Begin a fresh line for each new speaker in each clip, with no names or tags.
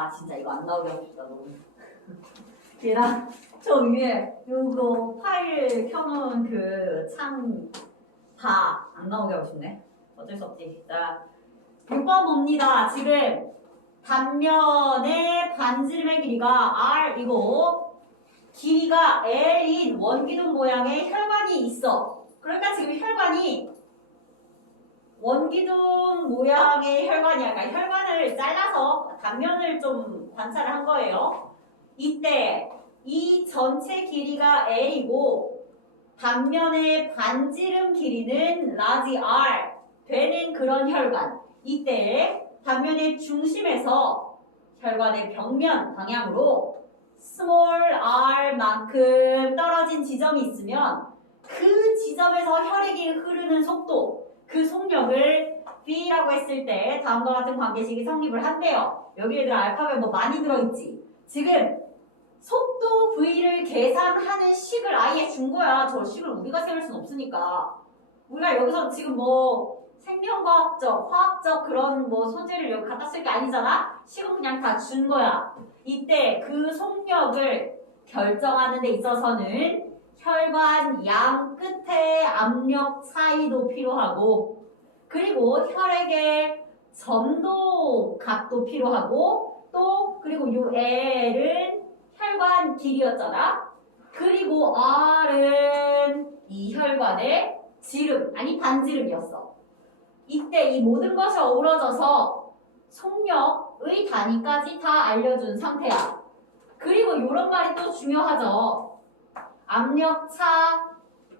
아 진짜 이거 안 나오게 하고 싶다 너무. 얘랑 저 위에 요거 파일 켜놓은 그 그창다안 나오게 하고 싶네. 어쩔 수 없지. 자 6번 봅니다. 지금 단면의 반지름의 길이가 R이고 길이가 L인 원기둥 모양의 혈관이 있어. 그러니까 지금 혈관이 원기둥 모양의 혈관이야. 그러니까 혈관을 잘라서 단면을 좀 관찰을 한 거예요. 이때 이 전체 길이가 L이고 단면의 반지름 길이는 라지 R 되는 그런 혈관. 이때 단면의 중심에서 혈관의 벽면 방향으로 스몰 r만큼 떨어진 지점이 있으면 그 지점에서 혈액이 흐르는 속도 그 속력을 V라고 했을 때 다음과 같은 관계식이 성립을 한대요. 여기 얘들 알파벳 뭐 많이 들어있지. 지금 속도 V를 계산하는 식을 아예 준 거야. 저 식을 우리가 세울 순 없으니까. 우리가 여기서 지금 뭐 생명과학적, 화학적 그런 뭐 소재를 여기 갖다 쓸 게 아니잖아. 식은 그냥 다 준 거야. 이때 그 속력을 결정하는 데 있어서는 혈관 양 끝의 압력 차이도 필요하고 그리고 혈액의 점도 값도 필요하고 또 그리고 요 L은 혈관 길이였잖아. 그리고 R은 이 혈관의 지름 아니 반지름이었어. 이때 이 모든 것이 어우러져서 속력의 단위까지 다 알려준 상태야. 그리고 이런 말이 또 중요하죠. 압력차,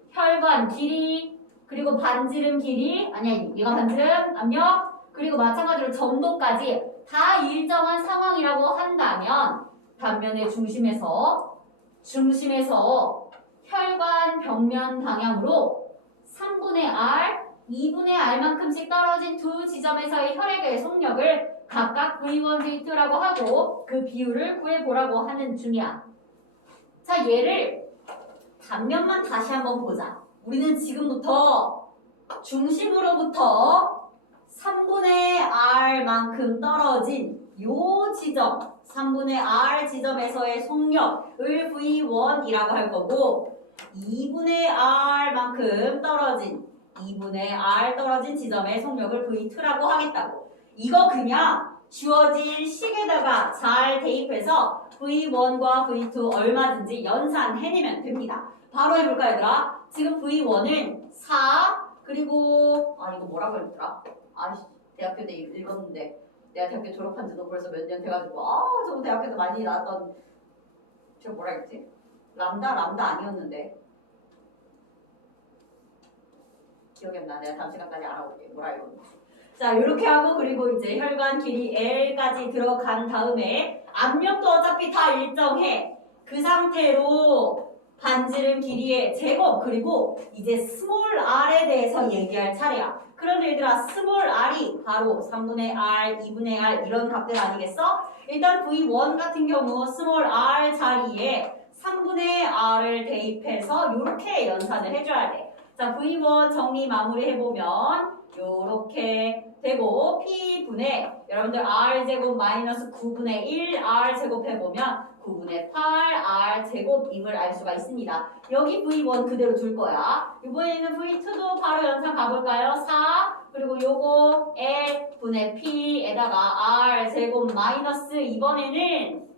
혈관 길이, 그리고 반지름 길이, 아니야, 얘가 반지름, 압력, 그리고 마찬가지로 점도까지 다 일정한 상황이라고 한다면 단면의 중심에서, 중심에서 혈관 벽면 방향으로 3분의 R, 2분의 R만큼씩 떨어진 두 지점에서의 혈액의 속력을 각각 V1, V2라고 하고 그 비율을 구해보라고 하는 중이야. 자, 얘를 단면만 다시 한번 보자. 우리는 지금부터 중심으로부터 3분의 R만큼 떨어진 요 지점, 3분의 R 지점에서의 속력을 V1이라고 할 거고 2분의 R만큼 떨어진 2분의 R 떨어진 지점의 속력을 V2라고 하겠다고. 이거 그냥 주어진 식에다가 잘 대입해서 V1과 V2 얼마든지 연산해내면 됩니다. 바로 해볼까 얘들아? 지금 V1은 4 그리고 아 이거 뭐라고 했더라? 아씨 대학교 때 읽었는데 내가 대학교 졸업한 지도 벌써 몇 년 돼가지고 아 저거 대학교에서 많이 나왔던 저 뭐라 했지? 람다 람다 아니었는데 기억이 안 나. 내가 다음 시간까지 알아볼게. 뭐라 이거. 자, 이렇게 하고 그리고 이제 혈관 길이 L까지 들어간 다음에 압력도 어차피 다 일정해. 그 상태로 반지름 길이의 제곱 그리고 이제 스몰 r에 대해서 얘기할 차례야. 그런데 얘들아 스몰 r이 바로 3분의 r, 2분의 r 이런 값들 아니겠어? 일단 v1 같은 경우 스몰 r 자리에 3분의 r을 대입해서 이렇게 연산을 해줘야 돼. 자, V1 정리 마무리 해보면 요렇게 되고 P분의 여러분들 R제곱 마이너스 9분의 1 R제곱 해보면 9분의 8 R제곱임을 알 수가 있습니다. 여기 V1 그대로 둘 거야. 이번에는 V2도 바로 연산 가볼까요? 4 그리고 요거 L분의 P에다가 R제곱 마이너스 이번에는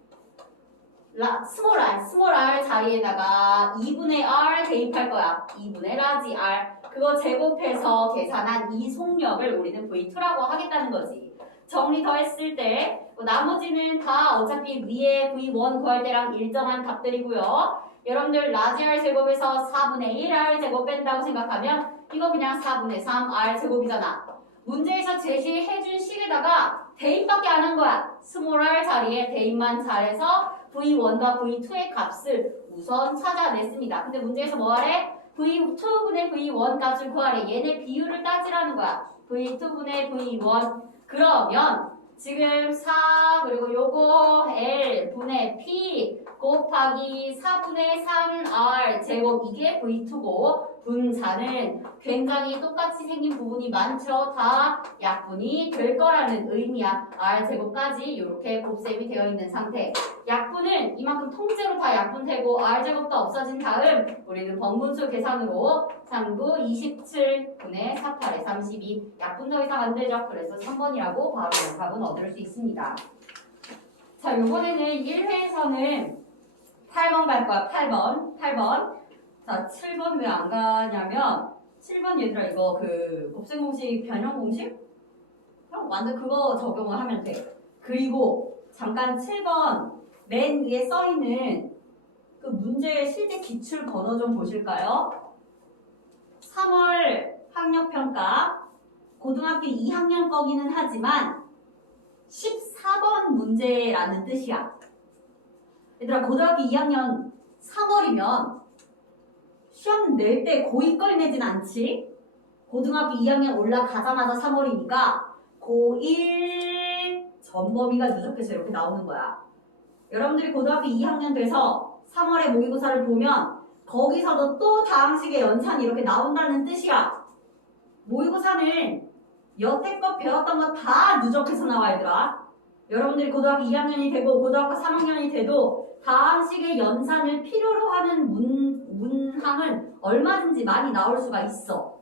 라, 스몰 r, 스몰 r 자리에다가 2분의 r 대입할 거야. 2분의 라지 r. 그거 제곱해서 계산한 이 속력을 우리는 V2라고 하겠다는 거지. 정리 더 했을 때 뭐 나머지는 다 어차피 위에 V1 구할 때랑 일정한 값들이고요. 여러분들 라지 r 제곱에서 4분의 1 r 제곱 뺀다고 생각하면 이거 그냥 4분의 3 r 제곱이잖아. 문제에서 제시해준 식에다가 대입밖에 안 한 거야. 스몰 r 자리에 대입만 잘해서 V1과 V2의 값을 우선 찾아냈습니다. 근데 문제에서 뭐 하래? V2분의 V1 값을 구하래. 얘네 비율을 따지라는 거야. V2분의 V1. 그러면 지금 4 그리고 요거 L 분의 P 곱하기 4분의 3R 제곱 이게 V2고 분자는 굉장히 똑같이 생긴 부분이 많죠. 다 약분이 될 거라는 의미야. R제곱까지 이렇게 곱셈이 되어 있는 상태. 약분은 이만큼 통째로 다 약분되고 R제곱도 없어진 다음 우리는 번분수 계산으로 3구 27분의 48에 32 약분 더 이상 안 되죠. 그래서 3번이라고 바로 답은 얻을 수 있습니다. 자, 이번에는 1회에서는 8번 갈 거야. 8번. 8번. 자, 7번 왜 안 가냐면 7번 얘들아 이거 그 곱셈 공식 변형 공식? 그럼 완전 그거 적용을 하면 돼. 그리고 잠깐 7번 맨 위에 써 있는 그 문제의 실제 기출 번호 좀 보실까요? 3월 학력 평가 고등학교 2학년 거기는 하지만 14번 문제라는 뜻이야. 얘들아 고등학교 2학년 3월이면 시험 낼 때 고2 걸 내진 않지? 고등학교 2학년 올라가자마자 3월이니까 고1 전범위가 누적해서 이렇게 나오는 거야. 여러분들이 고등학교 2학년 돼서 3월에 모의고사를 보면 거기서도 또 다항식의 연산이 이렇게 나온다는 뜻이야. 모의고사는 여태껏 배웠던 거 다 누적해서 나와 얘들아. 여러분들이 고등학교 2학년이 되고 고등학교 3학년이 돼도 다항식의 연산을 필요로 하는 문, 문항은 얼마든지 많이 나올 수가 있어.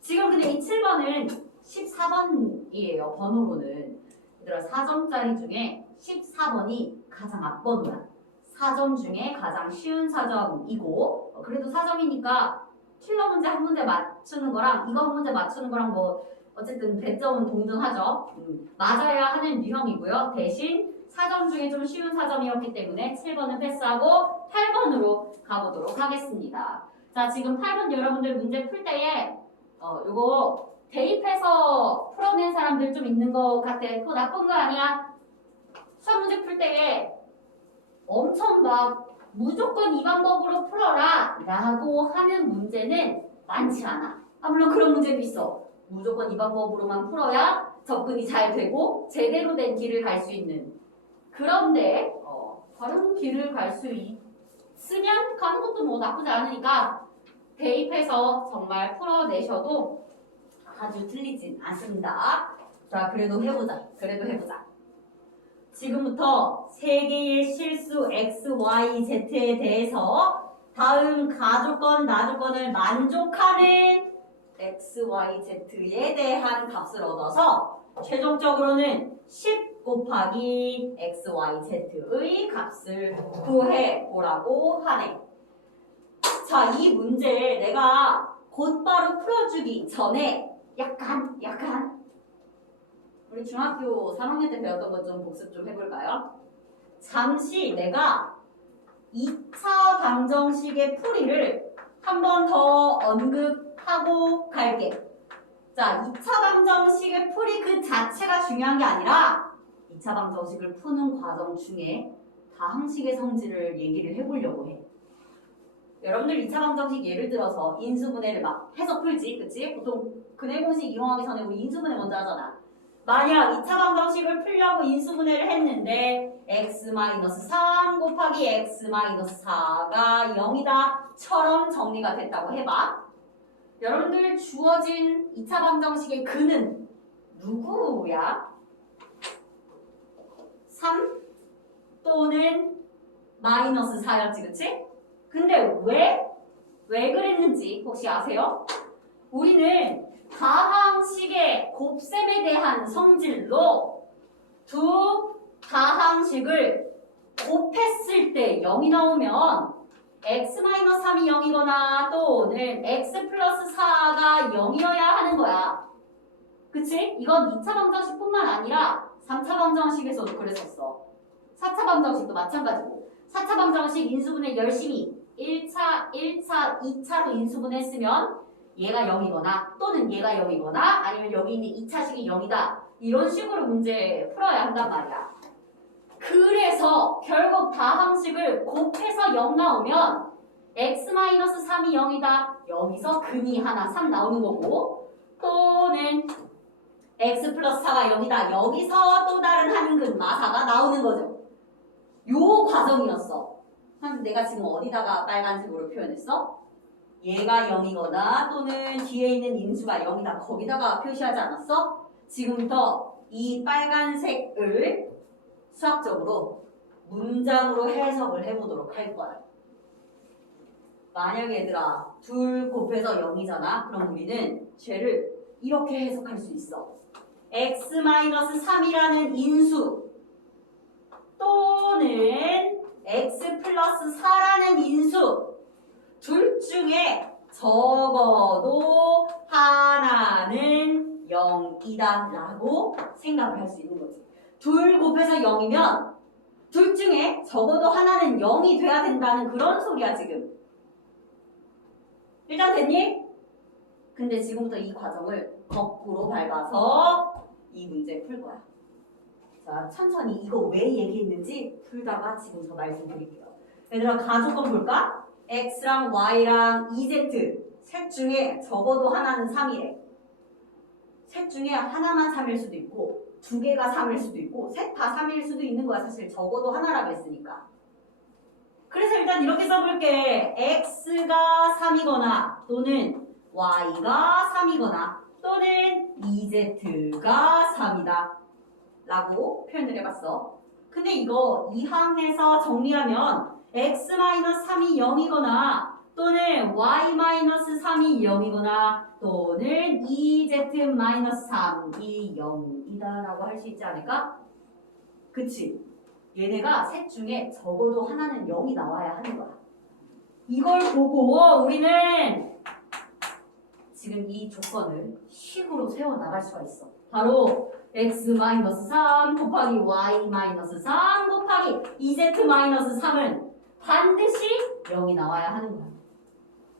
지금 근데 이 7번은 14번이에요, 번호로는. 얘들아, 4점짜리 중에 14번이 가장 앞번호야. 4점 중에 가장 쉬운 4점이고, 어, 그래도 4점이니까 킬러 문제 한 문제 맞추는 거랑 이거 한 문제 맞추는 거랑 뭐, 어쨌든 배점은 동등하죠. 음, 맞아야 하는 유형이고요. 대신 4점 중에 좀 쉬운 4점이었기 때문에 7번은 패스하고 8번으로 가보도록 하겠습니다. 자, 지금 8번 여러분들 문제 풀 때에 어, 요거 대입해서 풀어낸 사람들 좀 있는 것 같아. 그거 나쁜 거 아니야? 수학 문제 풀 때에 엄청 막 무조건 이 방법으로 풀어라 라고 하는 문제는 많지 않아. 아, 물론 그런 문제도 있어. 무조건 이 방법으로만 풀어야 접근이 잘 되고 제대로 된 길을 갈 수 있는. 그런데 어, 다른 길을 갈 수 있으면 가는 것도 뭐 나쁘지 않으니까 대입해서 정말 풀어내셔도 아주 틀리진 않습니다. 자, 그래도 해보자. 그래도 해보자. 지금부터 세 개의 실수 x, y, z에 대해서 다음 가조건, 나조건을 만족하는 x, y, z에 대한 값을 얻어서 최종적으로는 10 곱하기 x, y, z의 값을 구해 보라고 하네. 자, 이 문제 내가 곧바로 풀어주기 전에 약간, 약간 우리 중학교 3학년 때 배웠던 것 좀 복습 좀 해볼까요? 잠시 내가 2차 방정식의 풀이를 한 번 더 언급 하고 갈게. 자, 2차 방정식의 풀이 그 자체가 중요한 게 아니라 2차 방정식을 푸는 과정 중에 다항식의 성질을 얘기를 해보려고 해. 여러분들 2차 방정식 예를 들어서 인수분해를 막 해서 풀지, 그치? 보통 근해 공식 이용하기 전에 우리 인수분해 먼저 하잖아. 만약 2차 방정식을 풀려고 인수분해를 했는데 x-3 곱하기 x-4가 0이다 처럼 정리가 됐다고 해봐. 여러분들 주어진 2차 방정식의 근은 누구야? 3 또는 마이너스 4였지, 그치? 근데 왜? 왜 그랬는지 혹시 아세요? 우리는 다항식의 곱셈에 대한 성질로 두 다항식을 곱했을 때 0이 나오면 x-3이 0이거나 또는 x 플러스 4가 0이어야 하는 거야. 그치? 이건 2차 방정식뿐만 아니라 3차 방정식에서도 그랬었어. 4차 방정식도 마찬가지고 4차 방정식 인수분해 열심히 1차, 1차, 2차로 인수분해했으면 얘가 0이거나 또는 얘가 0이거나 아니면 여기 있는 2차식이 0이다. 이런 식으로 문제 풀어야 한단 말이야. 그래서 결국 다항식을 곱해서 0 나오면 x-3이 0이다. 여기서 근이 하나 3 나오는 거고 또는 x 플러스 4가 0이다. 여기서 또 다른 한 근 마사가 나오는 거죠. 요 과정이었어. 내가 지금 어디다가 빨간색으로 표현했어? 얘가 0이거나 또는 뒤에 있는 인수가 0이다. 거기다가 표시하지 않았어? 지금부터 이 빨간색을 수학적으로 문장으로 해석을 해보도록 할 거야. 만약에 얘들아 둘 곱해서 0이잖아. 그럼 우리는 쟤를 이렇게 해석할 수 있어. x-3이라는 인수 또는 x 플러스 4라는 인수 둘 중에 적어도 하나는 0이다 라고 생각을 할 수 있는 거지. 둘 곱해서 0이면 둘 중에 적어도 하나는 0이 돼야 된다는 그런 소리야 지금. 일단 됐니? 근데 지금부터 이 과정을 거꾸로 밟아서 이 문제 풀 거야. 자, 천천히 이거 왜 얘기했는지 풀다가 지금부터 말씀드릴게요. 얘들아, 가족건 볼까? X랑 Y랑 EZ 셋 중에 적어도 하나는 3이래. 셋 중에 하나만 3일 수도 있고 두 개가 3일 수도 있고 셋 다 3일 수도 있는 거야. 사실 적어도 하나라 그랬으니까. 그래서 일단 이렇게 써볼게. X가 3이거나 또는 Y가 3이거나 또는 EZ가 3이다. 라고 표현을 해봤어. 근데 이거 이 항에서 정리하면 x-3이 0이거나 또는 y-3이 0이거나 또는 ez-3이 0이다 라고 할 수 있지 않을까? 그치? 얘네가 셋 중에 적어도 하나는 0이 나와야 하는 거야. 이걸 보고 우리는 지금 이 조건을 식으로 세워나갈 수가 있어. 바로 x-3 곱하기 y-3 곱하기 ez-3은 반드시 0이 나와야 하는 거야.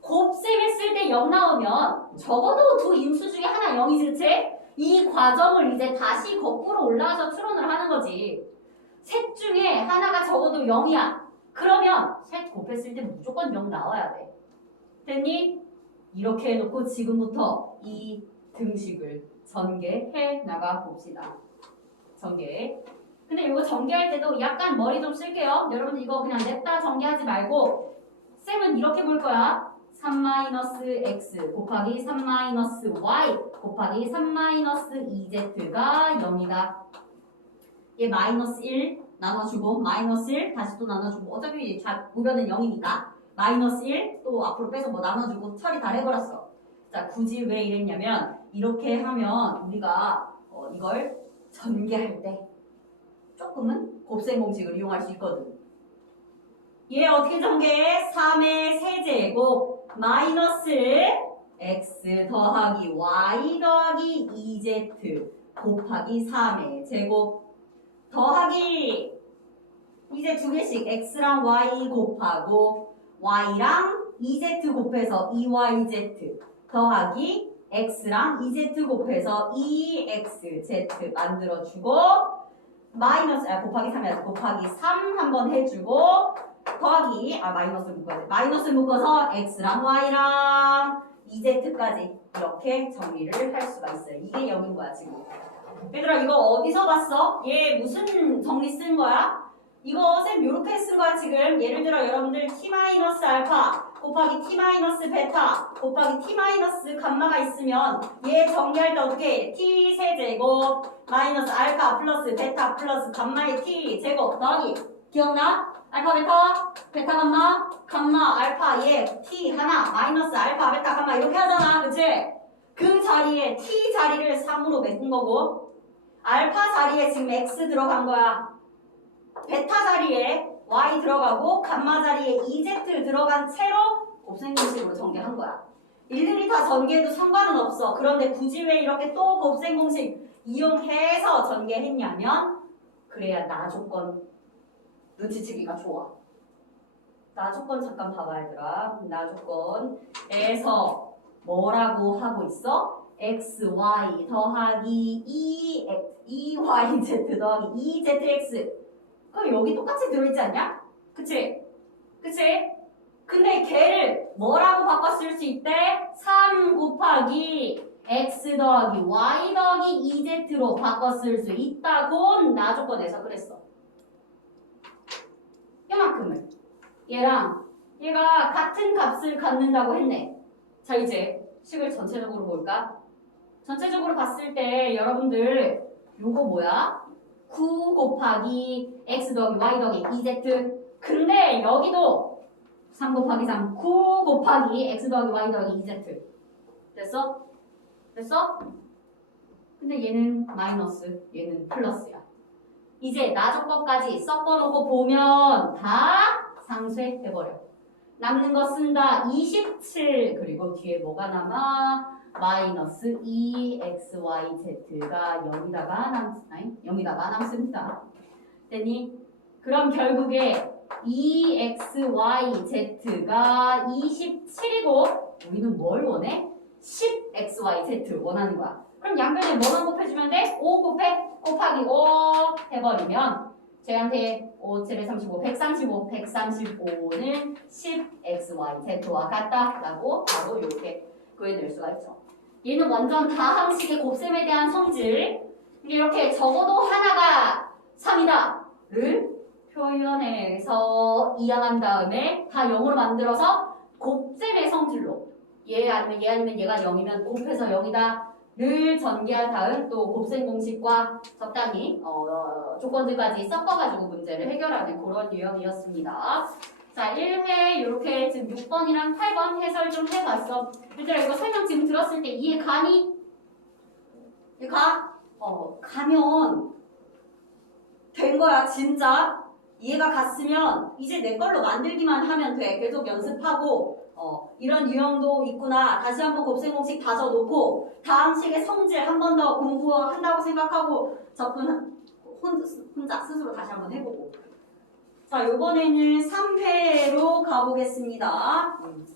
곱셈했을 때 0 나오면 적어도 두 인수 중에 하나 0이지 그치? 이 과정을 이제 다시 거꾸로 올라가서 추론을 하는 거지. 셋 중에 하나가 적어도 0이야. 그러면 셋 곱했을 때 무조건 0 나와야 돼. 됐니? 이렇게 해놓고 지금부터 이 등식을 전개해 나가 봅시다. 전개. 근데 이거 전개할 때도 약간 머리 좀 쓸게요. 여러분 이거 그냥 냅다 전개하지 말고 쌤은 이렇게 볼 거야. 3-x 곱하기 3-y 곱하기 3-2z가 0이다. 얘 마이너스 1 나눠주고 마이너스 1 다시 또 나눠주고 어차피 자, 무변은 0이니까 마이너스 1 또 앞으로 빼서 뭐 나눠주고 처리 다 해버렸어. 자 굳이 왜 이랬냐면 이렇게 하면 우리가 어, 이걸 전개할 때 조금은 곱셈 공식을 이용할 수 있거든. 얘 어떻게 전개해? 3의 세제곱 마이너스 x 더하기 y 더하기 2z 곱하기 3의 제곱 더하기 이제 두 개씩 x랑 y 곱하고 y랑 2z 곱해서 2yz 더하기 x랑 2z 곱해서 2xz 만들어주고 마이너스 아 곱하기 3이 아니라 곱하기 3 한번 해주고 더하기 아 마이너스 묶어야 돼 마이너스 묶어서 x랑 y랑 2z까지 이렇게 정리를 할 수가 있어요 이게 0인 거야 지금 얘들아 이거 어디서 봤어? 얘 무슨 정리 쓴 거야? 이거 쌤 요렇게 쓴 거야 지금 예를 들어 여러분들 t 마이너스 알파 곱하기 t 마이너스 베타 곱하기 t 마이너스 감마가 있으면 얘 정리할 때 어떻게 해? t 세제곱 마이너스 알파 플러스 베타 플러스 감마의 t 제곱 더하기 기억나? 알파 베타 베타 감마 감마 알파 얘 t 하나 마이너스 알파 베타 감마 이렇게 하잖아 그치? 그 자리에 t 자리를 3으로 메꾼 거고 알파 자리에 지금 x 들어간 거야 베타 자리에 y 들어가고 감마 자리에 ez 들어간 채로 곱셈 공식으로 전개한 거야. 일일이 다 전개해도 상관은 없어. 그런데 굳이 왜 이렇게 또 곱셈 공식 이용해서 전개했냐면 그래야 나 조건 눈치채기가 좋아. 나 조건 잠깐 봐봐 얘들아. 나 조건에서 뭐라고 하고 있어? x, y 더하기 2, x, 2y, z 더하기 2zx 그럼 여기 똑같이 들어있지 않냐? 그치? 그치? 근데 걔를 뭐라고 쓸수 있대? 3 곱하기 x 더하기 y 더하기 2z로 바꿔 쓸 수 있다고 나 조건에서 그랬어. 이만큼을 얘랑 얘가 같은 값을 갖는다고 했네. 자, 이제 식을 전체적으로 볼까? 전체적으로 봤을 때 여러분들 요거 뭐야? 9 곱하기 x 더하기 y 더하기 2z 근데 여기도 3 곱하기 3 9 곱하기 x 더하기 y 더하기 2z 됐어? 됐어? 근데 얘는 마이너스 얘는 플러스야 이제 나중 것까지 섞어놓고 보면 다 상쇄해버려 남는 거 쓴다 27 그리고 뒤에 뭐가 남아 마이너스 2xyz가 여기다가 남 아니 여기다가 남습니다. 됐니? 그럼 결국에 2xyz가 27이고 우리는 뭘 원해? 10xyz 원하는 거야. 그럼 양변에 뭐만 곱해주면 돼? 5 곱해 곱하기 5 해버리면 쟤한테 5, 7에 35, 135, 135는 10xyz와 같다라고 바로 이렇게 구해낼 수가 있죠. 얘는 완전 다항식의 곱셈에 대한 성질. 이렇게 적어도 하나가 3이다를 표현해서 이항한 다음에 다 0으로 만들어서 곱셈의 성질로 얘 아니면 얘 아니면 얘가 0이면 곱해서 0이다. 를 전개한 다음 또 곱셈 공식과 적당히 어, 조건들까지 섞어가지고 문제를 해결하는 그런 유형이었습니다. 자, 1회 이렇게 지금 6번이랑 8번 해설 좀 해봤어. 얘들아 이거 설명 지금 들었을 때 이해 가니? 가? 어, 가면 된 거야 진짜. 이해가 갔으면 이제 내 걸로 만들기만 하면 돼. 계속 연습하고 어, 이런 유형도 있구나. 다시 한번 곱셈 공식 다져놓고 다항식의 성질 한 번 더 공부한다고 생각하고 혼, 혼자 스스로 다시 한번 해보고. 자, 이번에는 3회로 가보겠습니다. 음.